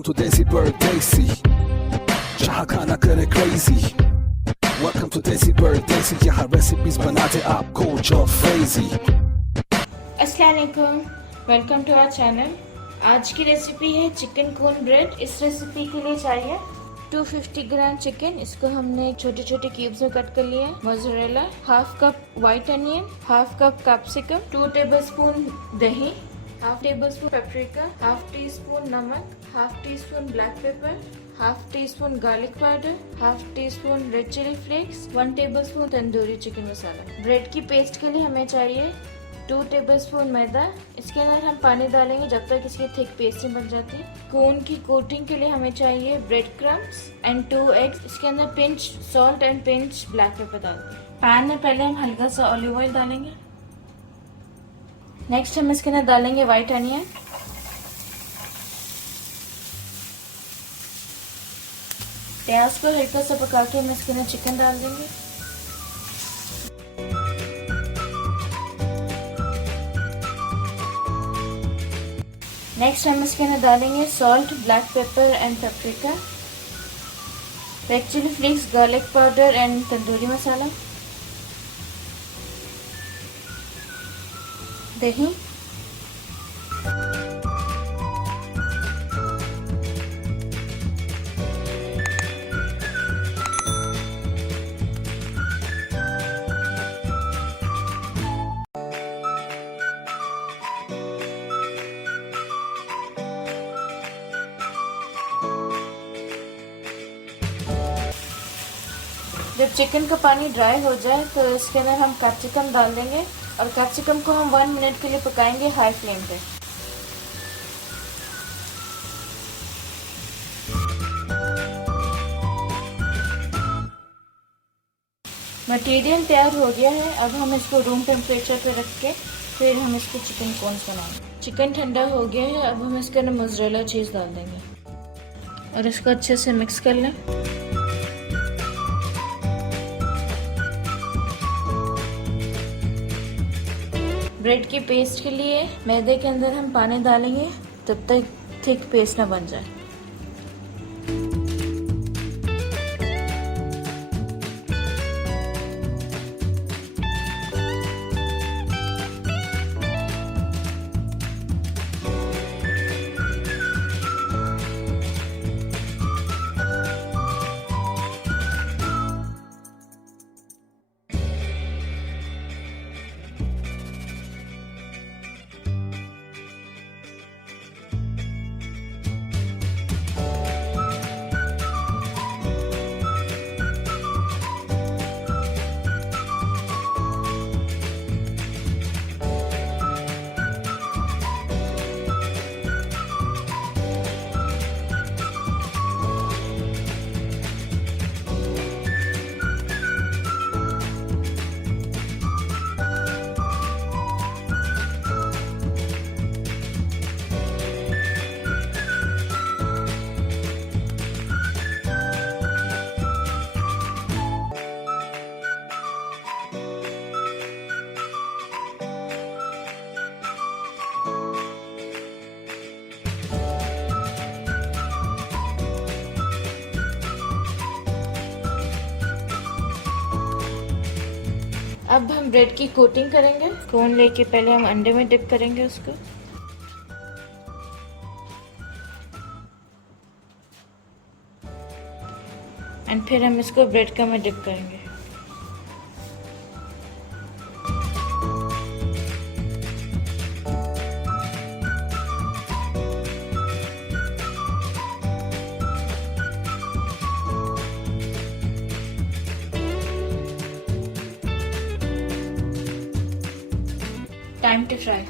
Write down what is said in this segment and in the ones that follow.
Welcome to Desi Pardesi. जहाँ खाना करे crazy. Welcome to Desi Pardesi. यहाँ recipes बनाते आपको जो crazy. अस्सलाम वालेकुम, वेलकम टू आवर चैनल। आज की रेसिपी है चिकन कोन ब्रेड। इस रेसिपी के लिए चाहिए 250 ग्राम चिकन। इसको हमने छोटे छोटे क्यूब्स में कट कर लिया है। Mozzarella, half cup white onion, half cup capsicum, 2 tablespoon दही, half tablespoon paprika, half teaspoon नमक, half teaspoon black pepper, half teaspoon garlic powder, half teaspoon red chilli flakes, 1 tablespoon tandoori chicken masala. Bread की paste के लिए हमें चाहिए 2 table spoon मैदा। इसके अंदर हम पानी डालेंगे जब तक इसकी थिक पेस्ट नहीं बन जाती। कोन की कोटिंग के लिए हमें चाहिए ब्रेड क्रम्स एंड 2 एग्स। इसके अंदर pinch salt and pinch black pepper डालते हैं। पैन में पहले हम हल्का सा ऑलिव ऑयल डालेंगे। नेक्स्ट हम इसके अंदर डालेंगे व्हाइट अनियन, प्याज को हल्का सा पका के हम इसके अंदर चिकन डाल देंगे। नेक्स्ट हम इसके अंदर डालेंगे salt, black pepper and paprika, red chilli flakes, garlic powder and tandoori masala, दही, जब चिकन का पानी ड्राई हो जाए तो इसके अंदर हम कैप्सिकम डाल देंगे और कैप्सिकम को हम 1 मिनट के लिए पकाएंगे हाई फ्लेम पे। मटेरियल तैयार हो गया है। अब हम इसको रूम टेम्परेचर पे रख के फिर हम इसको चिकन कोन्स बनाएंगे। चिकन ठंडा हो गया है। अब हम इसके अंदर मोज़रेला चीज़ डाल देंगे और इसको अच्छे से मिक्स कर लें। ब्रेड की पेस्ट के लिए मैदे के अंदर हम पानी डालेंगे तब तक थिक पेस्ट ना बन जाए। अब हम ब्रेड की कोटिंग करेंगे। कोन लेके पहले हम अंडे में डिप करेंगे उसको। एंड फिर हम इसको ब्रेड का में डिप करेंगे। Time to fry.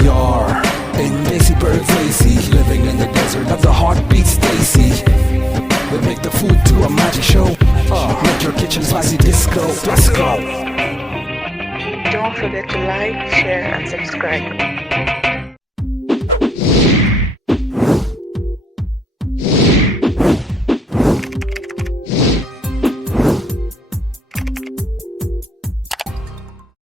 we are in DesiPardesi, living in the desert of the heartbeat Desi. We make the food to a magic show. Make your kitchen spicy disco. Let's go. Don't forget to like, share and subscribe.